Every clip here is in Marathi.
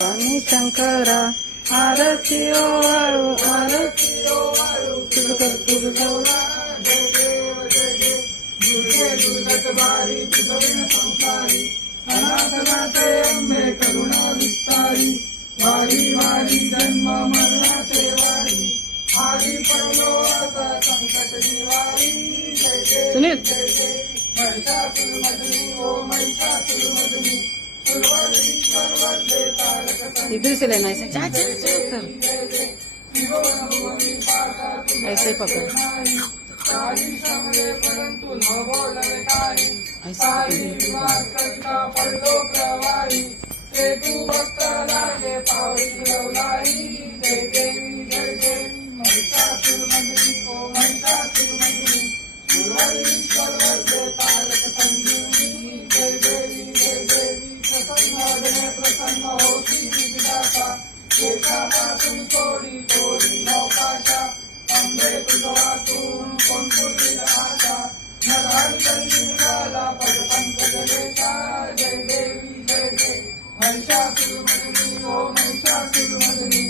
स्वामी शंकरा आरती ओवाळू आरती ओवाळू तुझ कर्तुर गौरा जय देव जय देव दुर्गे दुर्गत बारी तुझ विण संसारी अनाथनाथे अंबे करुणा विस्तारी वारी वारी जन्म मरणाचे वारी आधी पडलो आता संकट निवारी जय देव जय देव महिषासुरमर्दिनी ओ महिषासुरमर्दिनी सुरवरीश्वर वंदे तारक इधर से लेना ऐसे चाचा कर ऐसे पकड़ परंतु न बोलले काही सारी करता पडलो प्रवाही ते तू भक्त लागे पावली लवलाई जय देवी जय देवी महिषासुरमर्दिनी ओ महिषासुरमर्दिनी सुरवरीश्वर वंदे तारक संजीवनी जय देवी जय देवी प्रसन्न होती विदाता केशापासून तोडी तोडी नौकाशा अंबे तुझं वाचून कोण पुढील आशा नरहर संजीवनाला पद पंकज लेशा जय देवी जय देवी महिषासुरमर्दिनी ओ महिषासुरमर्दिनी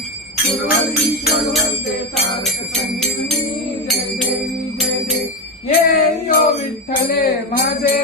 सुरवरीश्वर वंदे तारक संजीवनी जय देवी जय देवी ये यो विठ्ठले माझे